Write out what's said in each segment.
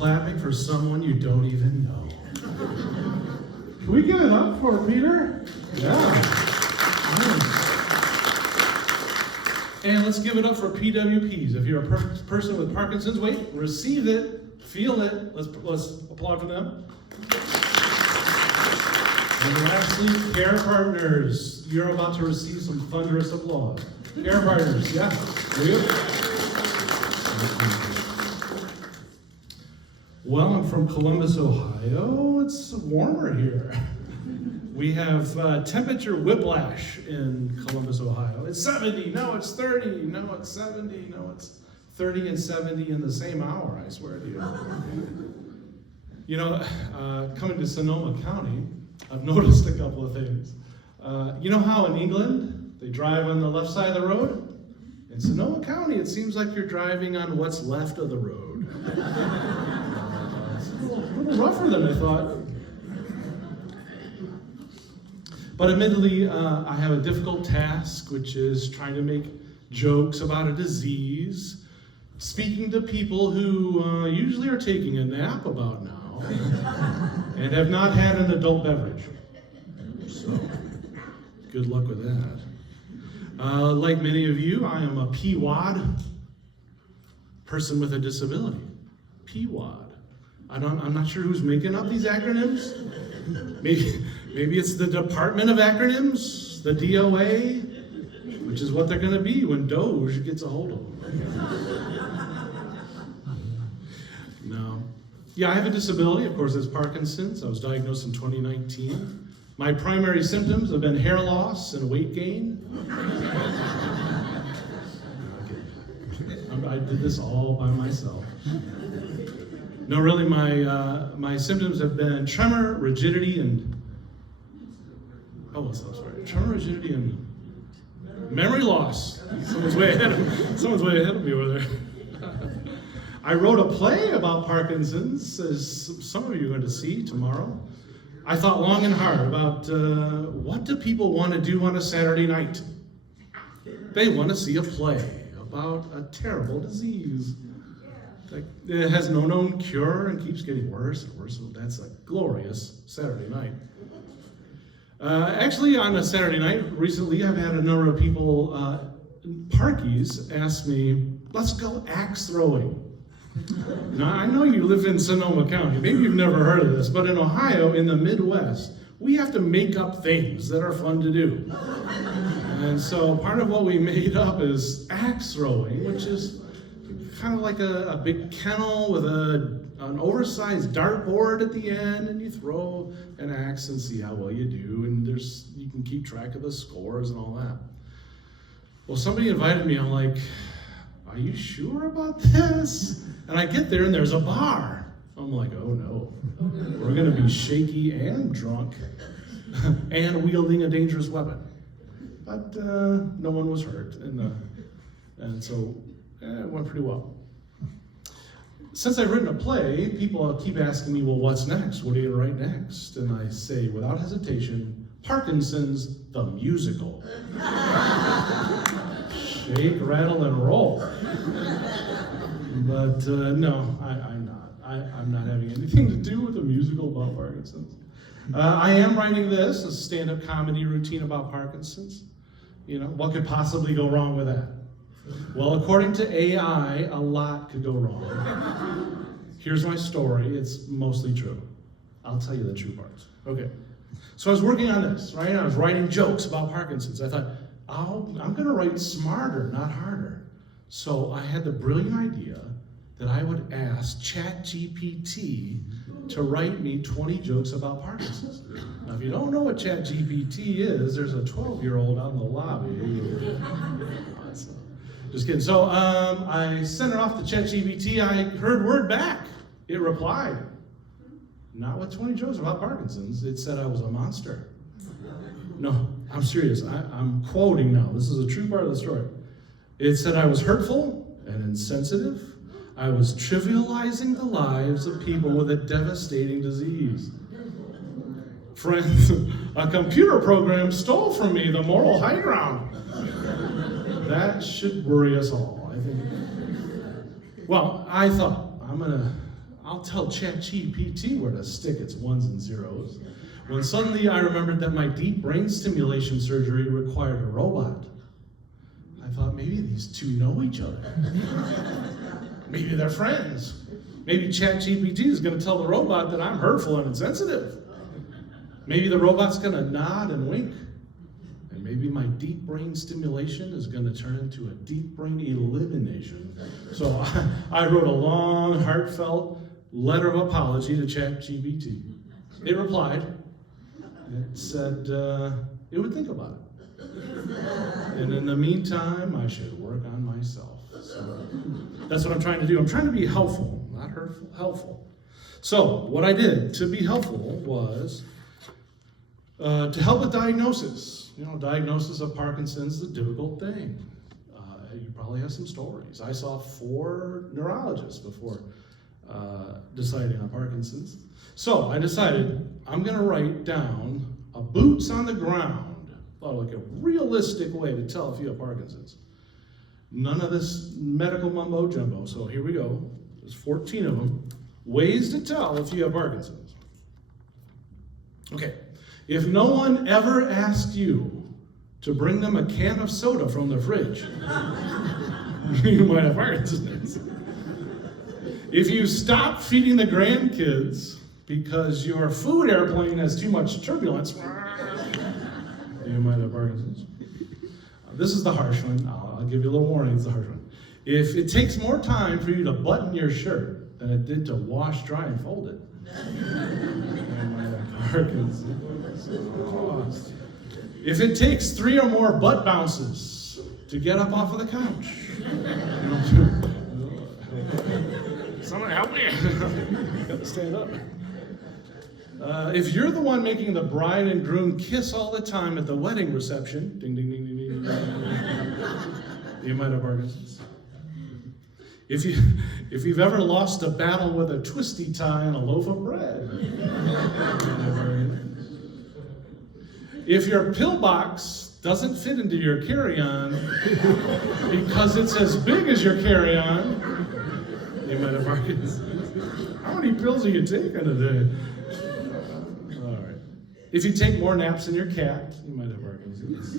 clapping for someone you don't even know. Can we give it up for Peter? Yeah. And let's give it up for PWPs. If you're a person with Parkinson's, wait, receive it, feel it. Let's applaud for them. And lastly, care partners. You're about to receive some thunderous applause. Care partners, yeah. Well, I'm from Columbus, Ohio. It's warmer here. We have temperature whiplash in Columbus, Ohio. It's 70, no, it's 30, no, it's 70, no, it's 30 and 70 in the same hour, I swear to you. You know, coming to Sonoma County, I've noticed a couple of things. You know how in England, they drive on the left side of the road? In Sonoma County, it seems like you're driving on what's left of the road. It's a little rougher than I thought. But admittedly, I have a difficult task, which is trying to make jokes about a disease, speaking to people who usually are taking a nap about now, and have not had an adult beverage. So, good luck with that. Like many of you, I am a PWOD, person with a disability. PWOD. I'm not sure who's making up these acronyms. Maybe it's the Department of Acronyms, the DOA, which is what they're going to be when Doge gets a hold of them. No. Yeah, I have a disability. Of course, it's Parkinson's. I was diagnosed in 2019. My primary symptoms have been hair loss and weight gain. I did this all by myself. No, really, my symptoms have been tremor, rigidity, and tremor, rigidity, and memory loss. Someone's way ahead of me over there. I wrote a play about Parkinson's, as some of you are going to see tomorrow. I thought long and hard about what do people want to do on a Saturday night? They want to see a play about a terrible disease. It has no known cure and keeps getting worse and worse. So that's a glorious Saturday night. Actually, on a Saturday night recently, I've had a number of people, parkies, ask me, let's go axe throwing. Now, I know you live in Sonoma County. Maybe you've never heard of this, but in Ohio, in the Midwest, we have to make up things that are fun to do. And so part of what we made up is axe throwing, which is kind of like a big kennel with an oversized dartboard at the end, and you throw an axe and see how well you do, and you can keep track of the scores and all that. Well, somebody invited me. I'm like, are you sure about this? And I get there and there's a bar. I'm like, oh no, we're gonna be shaky and drunk and wielding a dangerous weapon. But no one was hurt, and so it went pretty well. Since I've written a play, people keep asking me, well, what's next? What are you gonna write next? And I say, without hesitation, Parkinson's the musical. Shake, rattle, and roll. But no, I'm not. I'm not having anything to do with a musical about Parkinson's. I am writing this, a stand-up comedy routine about Parkinson's. You know, what could possibly go wrong with that? Well, according to AI, a lot could go wrong. Here's my story. It's mostly true. I'll tell you the true parts. Okay. So I was working on this, right? I was writing jokes about Parkinson's. I thought, I'm going to write smarter, not harder. So I had the brilliant idea that I would ask ChatGPT to write me 20 jokes about Parkinson's. Now, if you don't know what ChatGPT is, there's a 12-year-old out in the lobby. Just kidding. So I sent it off to ChatGPT. I heard word back. It replied. Not with 20 jokes about Parkinson's. It said I was a monster. No, I'm serious. I'm quoting now. This is a true part of the story. It said I was hurtful and insensitive. I was trivializing the lives of people with a devastating disease. Friends, a computer program stole from me the moral high ground. That should worry us all, I think. Well, I thought, I'll tell ChatGPT where to stick its ones and zeros. When suddenly I remembered that my deep brain stimulation surgery required a robot. I thought maybe these two know each other. Maybe they're friends. Maybe ChatGPT is going to tell the robot that I'm hurtful and insensitive. Maybe the robot's going to nod and wink. And maybe my deep brain stimulation is going to turn into a deep brain elimination. So I wrote a long, heartfelt letter of apology to ChatGPT. It replied. It said it would think about it. And in the meantime, I should work on myself. So that's what I'm trying to do. I'm trying to be helpful, not hurtful, helpful. So what I did to be helpful was to help with diagnosis. You know, diagnosis of Parkinson's is a difficult thing. You probably have some stories. I saw 4 neurologists before deciding on Parkinson's. So I decided I'm going to write down a boots on the ground, like a realistic way to tell if you have Parkinson's. None of this medical mumbo jumbo. So here we go. There's 14 of them. Ways to tell if you have Parkinson's. Okay. If no one ever asked you to bring them a can of soda from the fridge, you might have Parkinson's. If you stop feeding the grandkids because your food airplane has too much turbulence, you might have Parkinson's. This is the harsh one. I'll give you a little warning. It's the harsh one. If it takes more time for you to button your shirt than it did to wash, dry, and fold it, you might have Parkinson's. If it takes 3 or more butt bounces to get up off of the couch, someone help me. Got to stand up. If you're the one making the bride and groom kiss all the time at the wedding reception, ding, ding, ding, ding, ding, ding, you might have Parkinson's. If you've ever lost a battle with a twisty tie and a loaf of bread, you might have Parkinson's. If your pillbox doesn't fit into your carry-on because it's as big as your carry-on, you might have Parkinson's. How many pills are you taking today? All right. If you take more naps than your cat, you might have Parkinson's.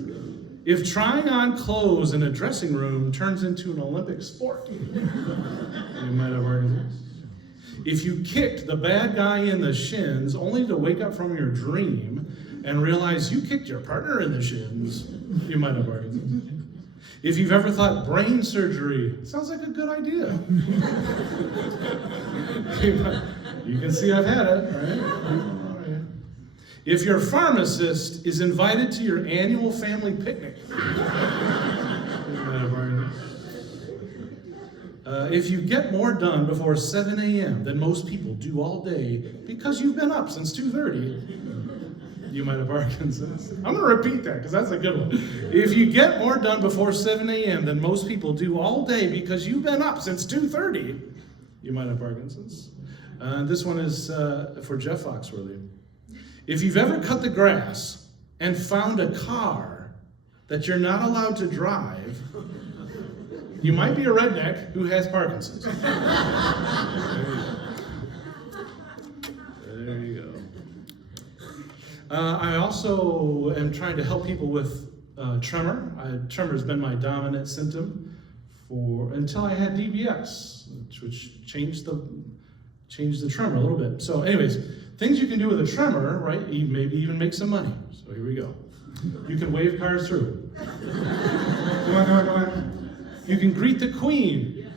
If trying on clothes in a dressing room turns into an Olympic sport, you might have Parkinson's. If you kicked the bad guy in the shins only to wake up from your dream and realize you kicked your partner in the shins, you might have Parkinson's. If you've ever thought brain surgery sounds like a good idea, you can see I've had it, right? If your pharmacist is invited to your annual family picnic, you might have Parkinson's. If you get more done before 7 a.m. than most people do all day because you've been up since 2:30, you might have Parkinson's. I'm going to repeat that because that's a good one. If you get more done before 7 a.m. than most people do all day because you've been up since 2:30, you might have Parkinson's. This one is for Jeff Foxworthy. If you've ever cut the grass and found a car that you're not allowed to drive, you might be a redneck who has Parkinson's. There you go. I also am trying to help people with tremor. Tremor has been my dominant symptom until I had DBS, which changed the tremor a little bit. So anyways, things you can do with a tremor, right? Maybe even make some money. So here we go. You can wave cars through. Come on. You can greet the Queen.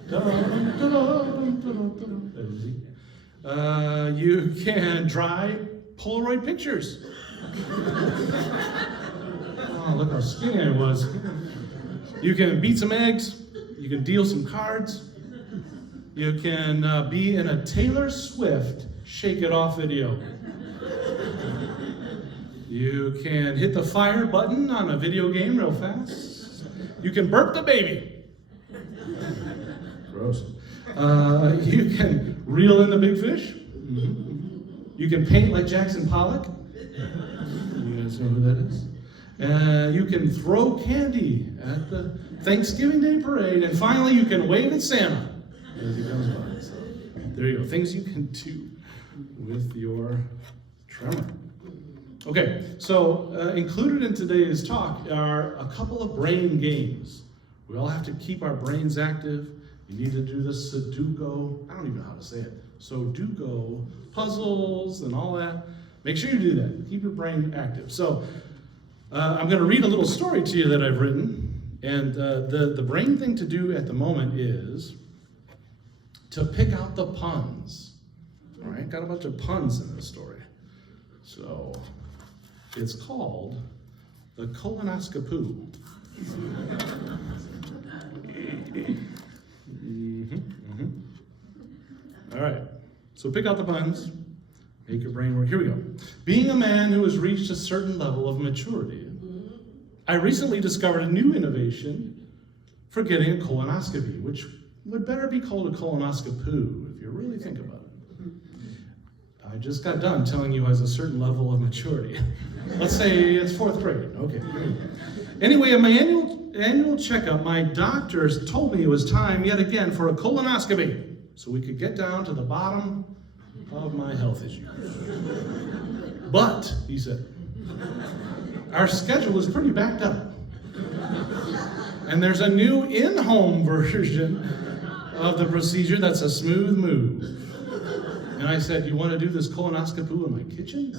You can dry Polaroid pictures. Oh, look how skinny I was. You can beat some eggs. You can deal some cards. You can be in a Taylor Swift Shake It Off video. You can hit the fire button on a video game real fast. You can burp the baby. Gross. You can reel in the big fish. Mm-hmm. You can paint like Jackson Pollock. You guys know who that is? You can throw candy at the Thanksgiving Day parade. And finally, you can wave at Santa as he comes by. So. There you go. Things you can do with your tremor. Okay, so included in today's talk are a couple of brain games. We all have to keep our brains active. You need to do the Sudoku, I don't even know how to say it, Sudoku, puzzles and all that. Make sure you do that. Keep your brain active. So I'm going to read a little story to you that I've written. And the brain thing to do at the moment is to pick out the puns. All right, got a bunch of puns in this story. So it's called the colonoscopoo. All right, so pick out the puns, make your brain work. Here we go. Being a man who has reached a certain level of maturity, I recently discovered a new innovation for getting a colonoscopy, which would better be called a colonoscopoo if you really think about it. I just got done telling you I was a certain level of maturity. Let's say it's 4th grade. Okay. Anyway, at my annual checkup, my doctors told me it was time yet again for a colonoscopy so we could get down to the bottom of my health issues. But, he said, our schedule is pretty backed up. And there's a new in-home version of the procedure that's a smooth move. And I said, you want to do this colonoscopy in my kitchen?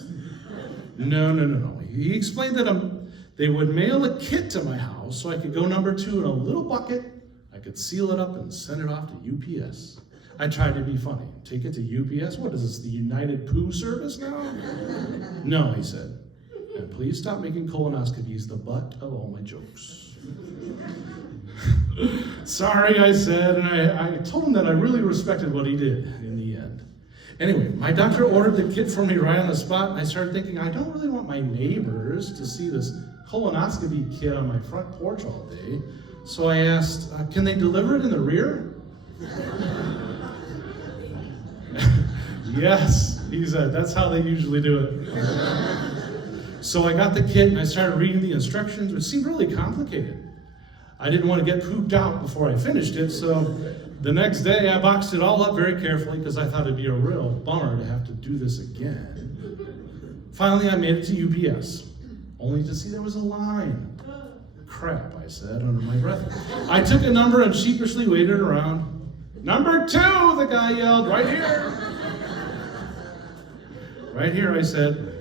No. He explained that they would mail a kit to my house so I could go number 2 in a little bucket. I could seal it up and send it off to UPS. I tried to be funny. Take it to UPS? What is this, the United Poo Service now? No, he said. And please stop making colonoscopies the butt of all my jokes. Sorry, I said, and I told him that I really respected what he did in the end. Anyway, my doctor ordered the kit for me right on the spot, and I started thinking, I don't really want my neighbors to see this colonoscopy kit on my front porch all day. So I asked, can they deliver it in the rear? Yes, he said, that's how they usually do it. So I got the kit and I started reading the instructions, which seemed really complicated. I didn't want to get pooped out before I finished it, so the next day I boxed it all up very carefully because I thought it'd be a real bummer to have to do this again. Finally, I made it to UPS, only to see there was a line. Crap, I said under my breath. I took a number and sheepishly waited around. Number 2, the guy yelled, right here. Right here, I said.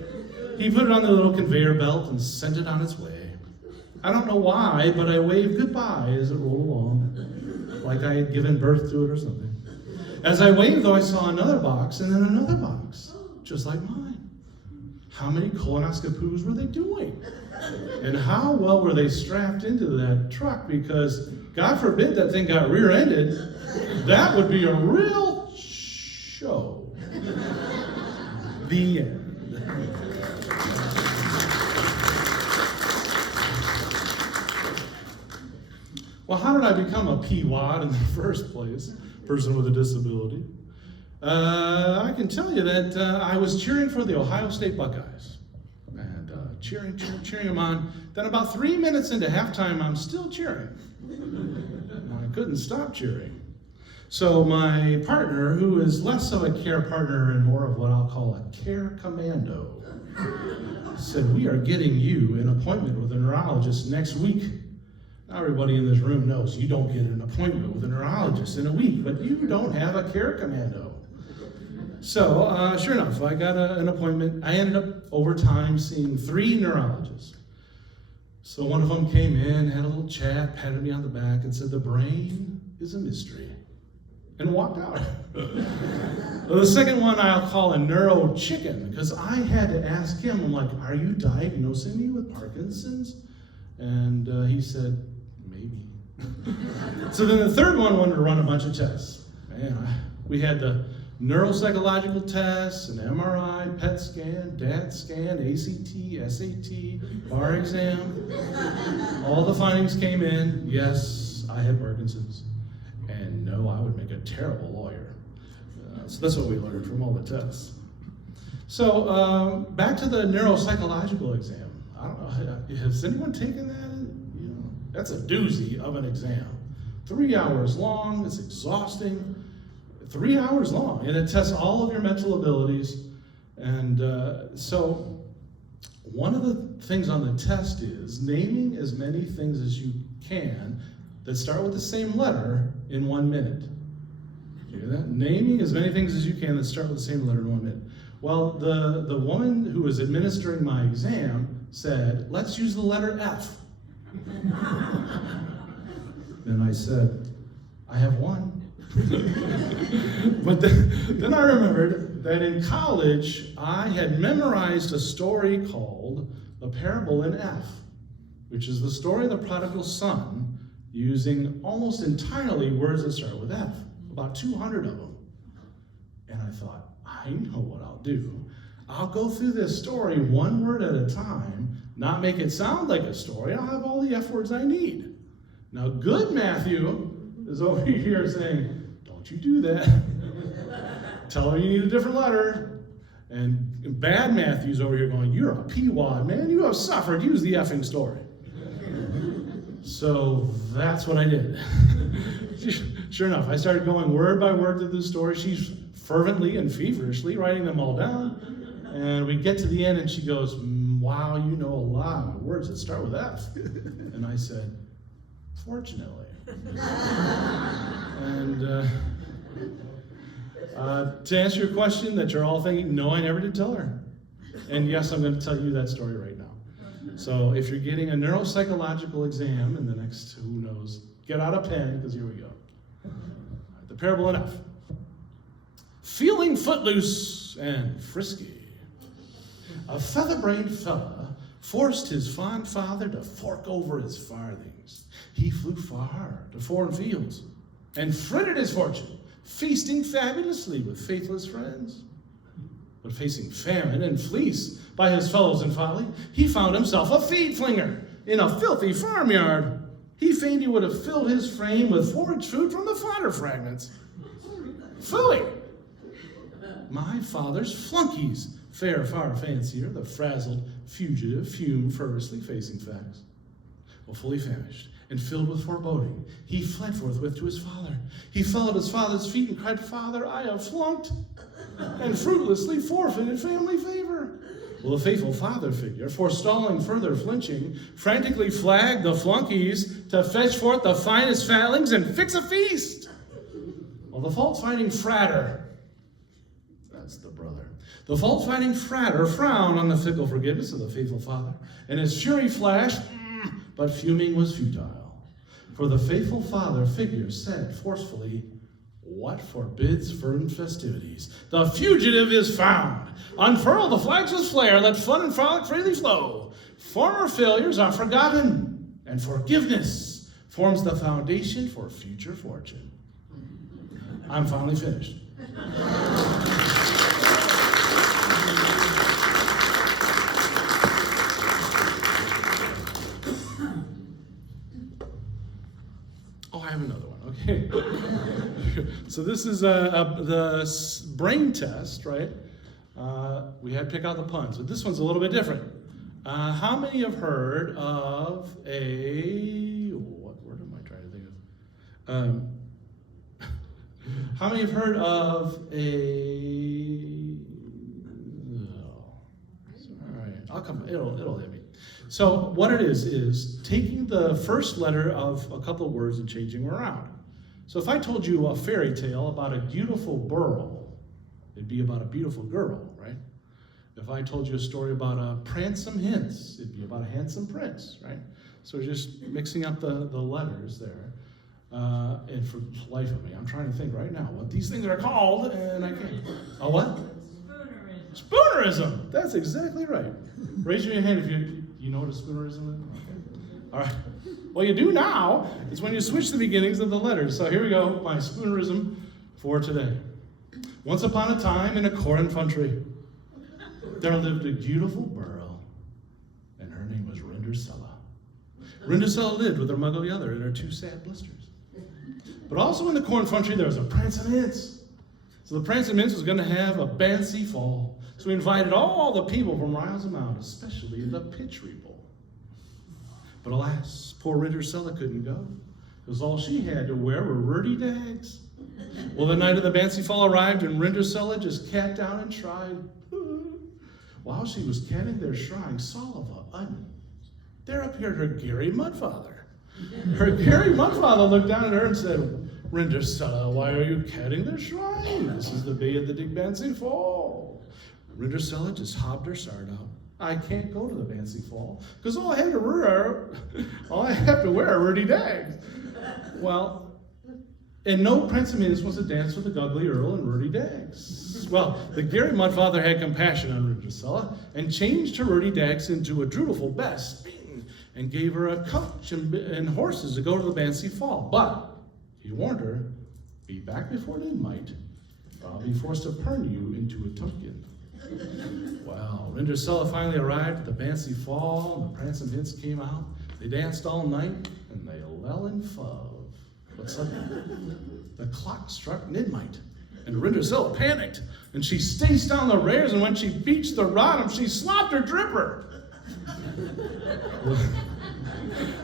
He put it on the little conveyor belt and sent it on its way. I don't know why, but I waved goodbye as it rolled along, like I had given birth to it or something. As I waved, though, I saw another box and then another box, just like mine. How many colonoscopies were they doing? And how well were they strapped into that truck? Because, God forbid, that thing got rear-ended. That would be a real show. The end. Well, how did I become a PWAD in the first place, person with a disability? I can tell you that I was cheering for the Ohio State Buckeyes. And cheering them on. Then about 3 minutes into halftime, I'm still cheering. I couldn't stop cheering. So my partner, who is less of a care partner and more of what I'll call a care commando, said, we are getting you an appointment with a neurologist next week. Now everybody in this room knows you don't get an appointment with a neurologist in a week, but you don't have a care commando. So sure enough, I got an appointment. I ended up over time seeing 3 neurologists. So one of them came in, had a little chat, patted me on the back and said, the brain is a mystery, and walked out. Well, the second one I'll call a neuro chicken, because I had to ask him, I'm like, are you diagnosing me with Parkinson's? And he said, maybe. So then the third one wanted to run a bunch of tests. Man, we had the neuropsychological tests, an MRI, PET scan, DAT scan, ACT, SAT, bar exam. All the findings came in. Yes, I had Parkinson's. And no, I would make a terrible lawyer. So that's what we learned from all the tests. So back to the neuropsychological exam. I don't know, has anyone taken that? You know, that's a doozy of an exam. 3 hours long, it's exhausting. 3 hours long, and it tests all of your mental abilities. And so one of the things on the test is naming as many things as you can that start with the same letter in 1 minute. Did you hear that? Naming as many things as you can that start with the same letter in 1 minute. Well, the woman who was administering my exam said, let's use the letter F. And I said, I have one. But then I remembered that in college, I had memorized a story called The Parable in F, which is the story of the prodigal son using almost entirely words that start with F, about 200 of them. And I thought, I know what I'll do. I'll go through this story one word at a time, not make it sound like a story. I'll have all the F words I need. Now, good Matthew is over here saying, don't you do that. Tell her you need a different letter. And bad Matthew's over here going, you're a peawad, man. You have suffered. Use the effing story. So that's what I did. Sure enough, I started going word by word through the story. She's fervently and feverishly writing them all down. And we get to the end and she goes, wow, you know a lot of words that start with F. And I said, fortunately. And to answer your question that you're all thinking, no, I never did tell her. And yes, I'm going to tell you that story right now. So if you're getting a neuropsychological exam in the next, who knows, get out a pen, because here we go. The Parable in F. Feeling footloose and frisky, a feather-brained fella forced his fond father to fork over his farthings. He flew far to foreign fields and frittered his fortune, feasting fabulously with faithless friends. But facing famine and fleece by his fellows in folly, he found himself a feed flinger in a filthy farmyard. He feigned he would have filled his frame with forage food from the fodder fragments. Phooey! My father's flunkies fare far fancier, the frazzled fugitive fume fervorously facing facts. Well, fully famished and filled with foreboding, he fled forthwith to his father. He fell at his father's feet and cried, Father, I have flunked, and fruitlessly forfeited family favor. Well, the faithful father figure, forestalling further flinching, frantically flagged the flunkies to fetch forth the finest fatlings and fix a feast. Well, the fault-finding frater, that's the brother, the fault-finding frater frowned on the fickle forgiveness of the faithful father, and his fury flashed, but fuming was futile. For the faithful father figure said forcefully, what forbids firm festivities? The fugitive is found. Unfurl the flags with flare, let fun and frolic freely flow. Former failures are forgotten, and forgiveness forms the foundation for future fortune. I'm finally finished. Oh, I have another one, okay. So this is the brain test, right? We had to pick out the puns, but this one's a little bit different. How many have heard of what word am I trying to think of? How many have heard of all right, it'll hit me. So what it is taking the first letter of a couple of words and changing them around. So if I told you a fairy tale about a beautiful burl, it'd be about a beautiful girl, right? If I told you a story about a pransome hince, it'd be about a handsome prince, right? So we're just mixing up the letters there. And for the life of me, I'm trying to think right now what these things are called, and I can't. A what? Spoonerism. Spoonerism. That's exactly right. Raise your hand if you know what a spoonerism is. Okay. All right. What you do now is when you switch the beginnings of the letters. So here we go, my spoonerism for today. Once upon a time in a corn country, there lived a beautiful girl, and her name was Rindercella. Rindercella lived with her muggle other and her two sad blisters. But also in the corn country, there was a prancing mince. So the prancing mince was going to have a fancy fall. So we invited all the people from miles about, especially the pitchery bowl. But alas, poor Rindercella couldn't go, because all she had to wear were ruddy dags. Well, the night of the Bancy Fall arrived, and Rindersella just cat down and tried. While she was canning their shrine, Solova, there appeared her Gary Mudfather. Her Gary Mudfather looked down at her and said, Rindersella, why are you catting their shrine? This is the bay of the Big Bancy Fall. Rindersella just hopped her sard out. I can't go to the Bancy Fall because all I have to wear are ruddy dags. Well, and no prince of Minas wants to dance with the Guggly Earl and ruddy dags. Well, the Gary Mudfather had compassion on Rindersella and changed her ruddy dags into a dutiful best and gave her a coach and horses to go to the Bancy Fall. But he warned her, be back before midnight, or I'll be forced to turn you into a token. Well, Rindersella finally arrived at the Bancy Fall, and the prancing hints came out. They danced all night, and they lell in fove. But suddenly, the clock struck midnight, and Rindersella panicked, and she staced down the rares, and when she beached the rod, she slopped her dripper.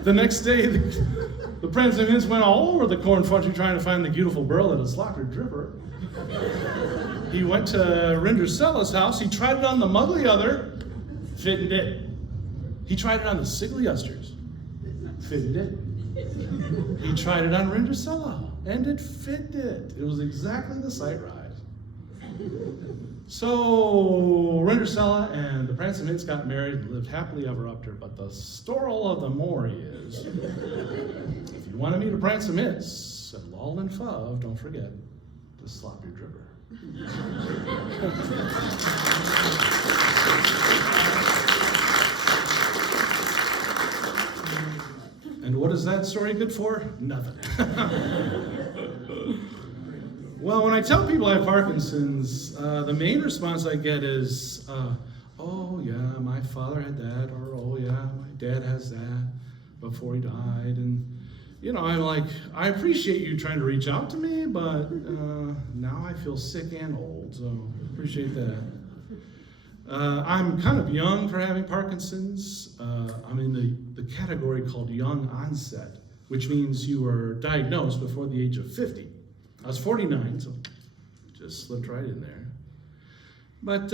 The next day, the prancing hints went all over the corn country trying to find the beautiful girl that had slopped her dripper. He went to Rindersella's house. He tried it on the muggly other, fit and did. He tried it on the sickly usters, fit and did. He tried it on Rindersella, and it fit did. It was exactly the sight rise. So Rindersella and the prancing hints got married and lived happily ever after. But the story of the Maury is, if you want to meet a prancing hints and loll and fove, don't forget to slop your dripper. And what is that story good for? Nothing. Well, when I tell people I have Parkinson's, the main response I get is, oh yeah, my father had that, or oh yeah, my dad has that before he died. And you know, I'm like, I appreciate you trying to reach out to me, but now I feel sick and old, so appreciate that. I'm kind of young for having Parkinson's. I'm in the category called young onset, which means you were diagnosed before the age of 50. I was 49, so just slipped right in there. But,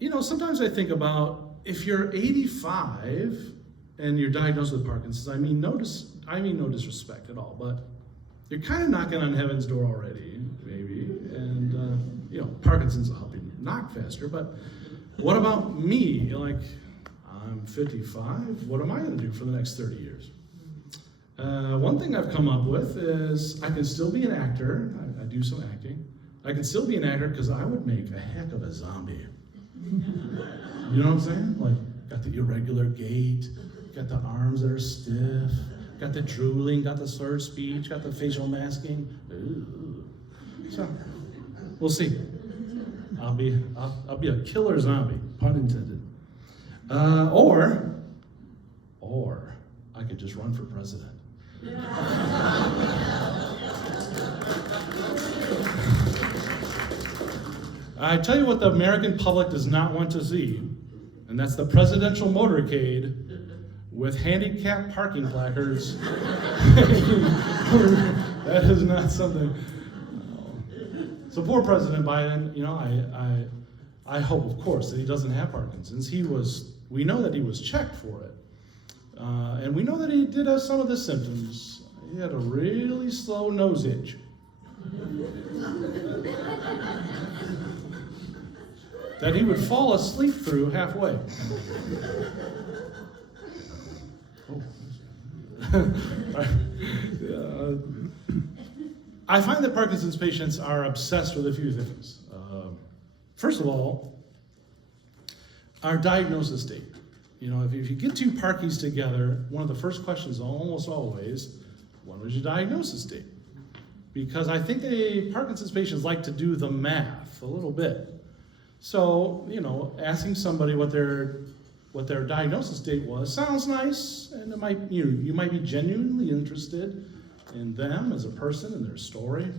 you know, sometimes I think about if you're 85 and you're diagnosed with Parkinson's, I mean no disrespect at all, but you're kind of knocking on heaven's door already, maybe. And, you know, Parkinson's will help you knock faster, but what about me? Like, I'm 55, what am I going to do for the next 30 years? One thing I've come up with is I can still be an actor. I do some acting. I can still be an actor because I would make a heck of a zombie. You know what I'm saying? Like, got the irregular gait, got the arms that are stiff, got the drooling, got the slurred speech, got the facial masking. Ooh. So, we'll see. I'll be a killer zombie, pun intended. Or I could just run for president. I tell you what the American public does not want to see, and that's the presidential motorcade with handicapped parking placards. That is not something. So poor President Biden, you know, I hope, of course, that he doesn't have Parkinson's. We know that he was checked for it. And we know that he did have some of the symptoms. He had a really slow nose itch. That he would fall asleep through halfway. I find that Parkinson's patients are obsessed with a few things. First of all, our diagnosis date. You know, if you get two parkies together, one of the first questions almost always, when was your diagnosis date? Because I think Parkinson's patients like to do the math a little bit. So, you know, asking somebody what their diagnosis date was sounds nice, and it might, you might be genuinely interested in them as a person and their story.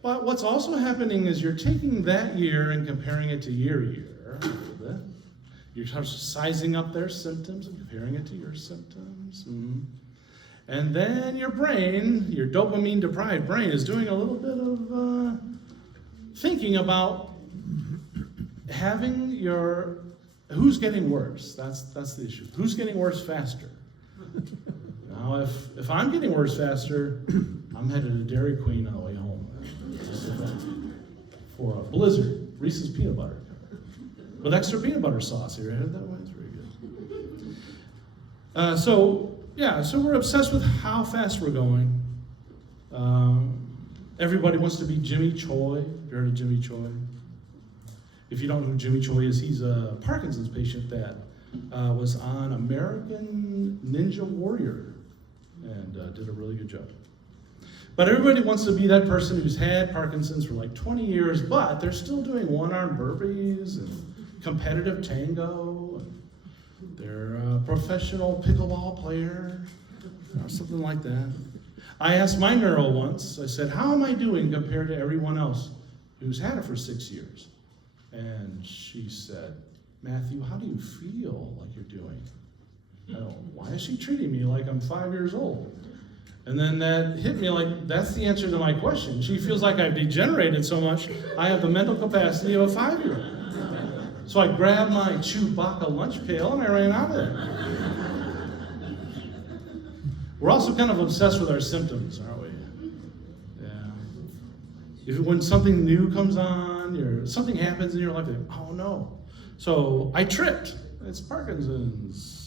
But what's also happening is you're taking that year and comparing it to your year a little bit. You're sizing up their symptoms and comparing it to your symptoms. Mm-hmm. And then your brain, your dopamine-deprived brain, is doing a little bit of thinking about having who's getting worse. That's the issue. Who's getting worse faster? Now, if I'm getting worse faster, I'm headed to Dairy Queen on the way home for a Blizzard, Reese's peanut butter, with extra peanut butter sauce. Here, I had that one. It's very good. So we're obsessed with how fast we're going. Everybody wants to be Jimmy Choi. You heard of Jimmy Choi? If you don't know who Jimmy Choi is, he's a Parkinson's patient that was on American Ninja Warrior and did a really good job. But everybody wants to be that person who's had Parkinson's for like 20 years, but they're still doing one-arm burpees and competitive tango. And they're a professional pickleball player or something like that. I asked my neuro once, I said, how am I doing compared to everyone else who's had it for 6 years? And she said, Matthew, how do you feel like you're doing? I go, why is she treating me like I'm 5 years old? And then that hit me like, that's the answer to my question. She feels like I've degenerated so much, I have the mental capacity of a 5-year-old. So I grabbed my Chewbacca lunch pail and I ran out of there. We're also kind of obsessed with our symptoms, aren't we? Yeah. When something new comes on, something happens in your life, oh no. So I tripped, it's Parkinson's.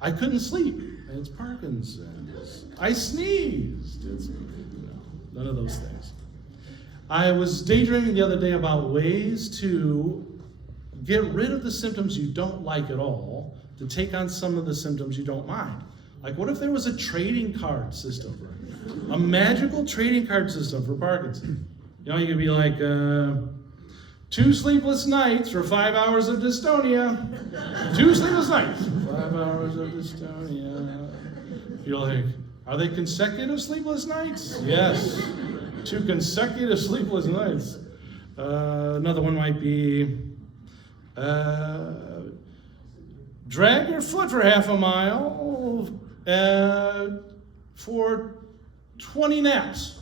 I couldn't sleep, it's Parkinson's. I sneezed, it's none of those things. I was daydreaming the other day about ways to get rid of the symptoms you don't like at all, to take on some of the symptoms you don't mind. Like, what if there was a trading card system, a magical trading card system for Parkinson's? You know, you could be like, 2 sleepless nights for 5 hours of dystonia. 2 sleepless nights for 5 hours of dystonia. You're like, are they consecutive sleepless nights? Yes, 2 consecutive sleepless nights. Another one might be, drag your foot for half a mile for 20 naps.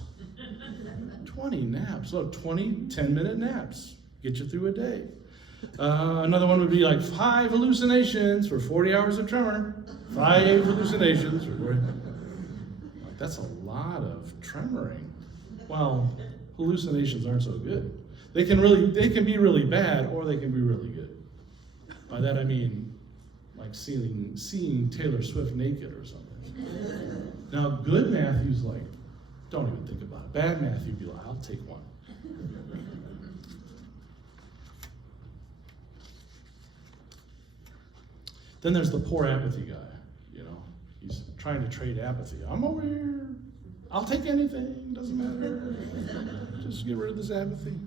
20 naps, so 20 10-minute naps. Get you through a day. Another one would be like 5 hallucinations for 40 hours of tremor. 5 hallucinations for 40. That's a lot of tremoring. Well, hallucinations aren't so good. They can be really bad, or they can be really good. By that I mean, like seeing Taylor Swift naked or something. Now, good Matthew's like, don't even think about it. Bad Matthew'd be like, I'll take one. Then there's the poor apathy guy, you know. He's trying to trade apathy. I'm over here. I'll take anything, doesn't matter. Just get rid of this apathy.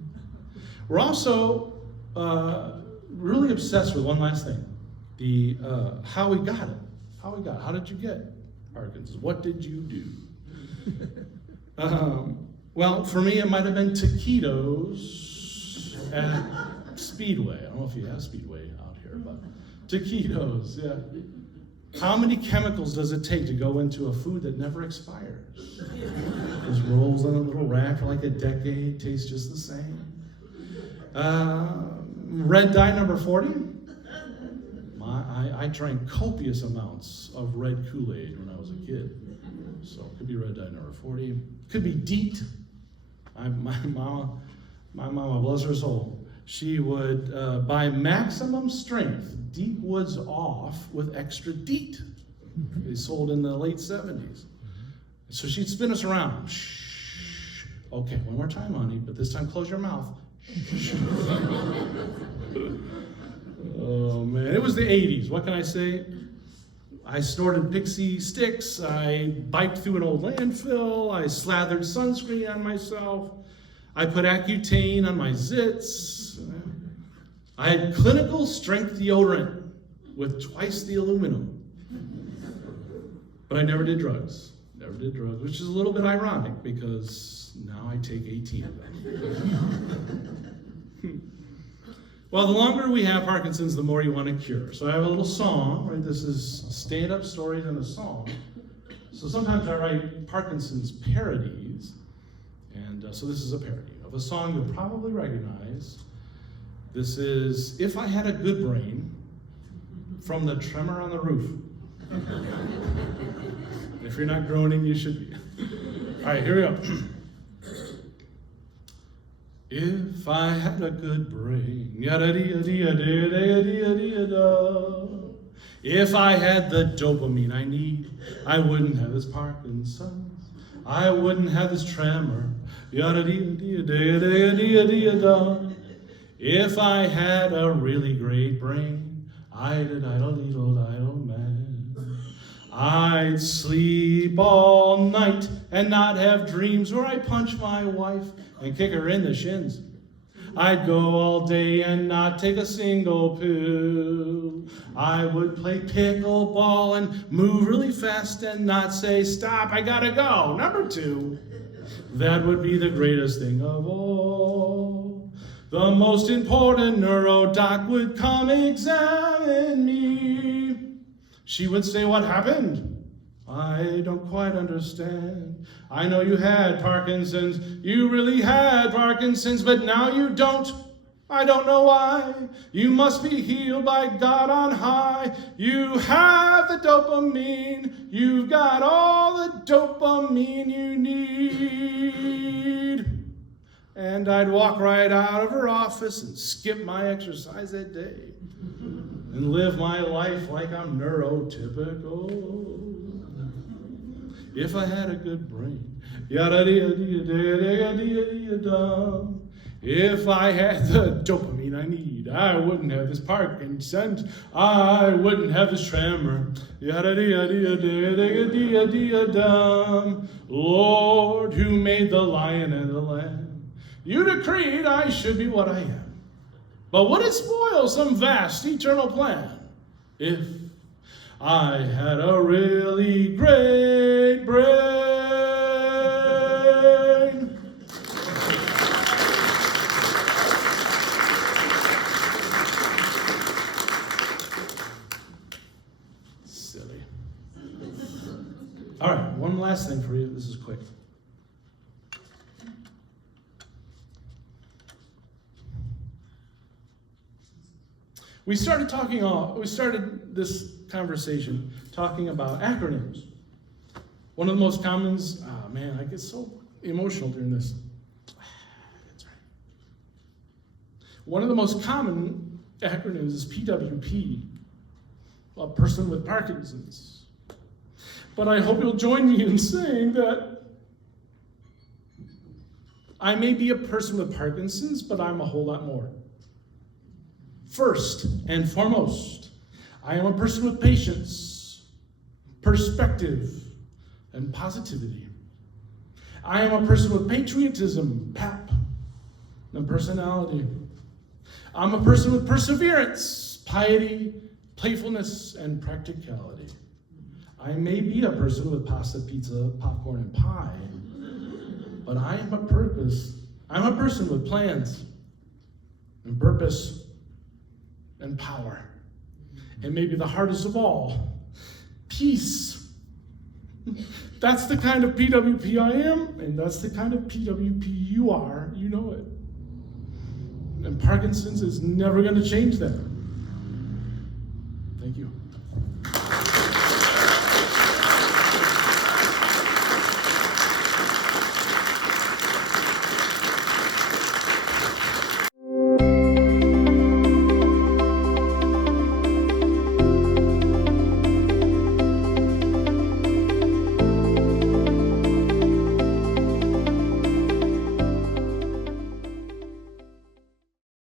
We're also really obsessed with one last thing. The how we got it. How did you get Parkinson's? What did you do? Well, for me, it might have been taquitos at Speedway. I don't know if you have Speedway out here, but taquitos, yeah. How many chemicals does it take to go into a food that never expires? Just rolls on a little rack for like a decade, tastes just the same. Red dye number 40. I drank copious amounts of red Kool-Aid when I was a kid. So it could be red dye number 40. Could be DEET. My mama, bless her soul, she would buy maximum strength Deep Woods Off with extra DEET. They sold in the late 70s. So she'd spin us around. Shh. Okay, one more time, honey, but this time close your mouth. Oh man, it was the 80s. What can I say? I snorted Pixie sticks. I biked through an old landfill. I slathered sunscreen on myself. I put Accutane on my zits. I had clinical strength deodorant with twice the aluminum. But I never did drugs. Which is a little bit ironic because now I take 18 of them. Well, the longer we have Parkinson's, the more you want to cure. So I have a little song, right? This is stand-up stories and a song. So sometimes I write Parkinson's parodies, and so this is a parody of a song you'll probably recognize. This is If I Had a Good Brain from the Tremor on the Roof. If you're not groaning, you should be. All right, here we go. If I had a good brain, yada-dee-dee-dee-dee-dee-dee-da. If I had the dopamine I need, I wouldn't have this Parkinson's. I wouldn't have this tremor, yada-dee-dee-dee-dee-dee-da. If I had a really great brain, I'd an idle man. I'd sleep all night and not have dreams where I punch my wife and kick her in the shins. I'd go all day and not take a single pill. I would play pickleball and move really fast and not say, stop, I gotta go. Number 2, that would be the greatest thing of all. The most important neurodoc would come examine me. She would say, what happened? I don't quite understand. I know you had Parkinson's. You really had Parkinson's, but now you don't. I don't know why. You must be healed by God on high. You have the dopamine. You've got all the dopamine you need. And I'd walk right out of her office and skip my exercise that day and live my life like I'm neurotypical. If I had a good brain, yada-dee-dee-dee-dee-dee-dee-da. If I had the dopamine I need, I wouldn't have this Parkinson's. I wouldn't have this tremor, yada-dee-dee-dee-dee-dee-da. Lord, who made the lion and the lamb, you decreed I should be what I am. But would it spoil some vast eternal plan if I had a really great brain? Silly. All right, one last thing for you. This is quick. We started this conversation talking about acronyms. One of the most common, I get so emotional during this. That's right. One of the most common acronyms is PWP, a person with Parkinson's. But I hope you'll join me in saying that I may be a person with Parkinson's, but I'm a whole lot more. First and foremost, I am a person with patience, perspective, and positivity. I am a person with patriotism, pep, and personality. I'm a person with perseverance, piety, playfulness, and practicality. I may be a person with pasta, pizza, popcorn, and pie, but I am a purpose. I'm a person with plans and purpose and power. And maybe the hardest of all, peace. That's the kind of PWP I am, and that's the kind of PWP you are. You know it. And Parkinson's is never going to change that. Thank you.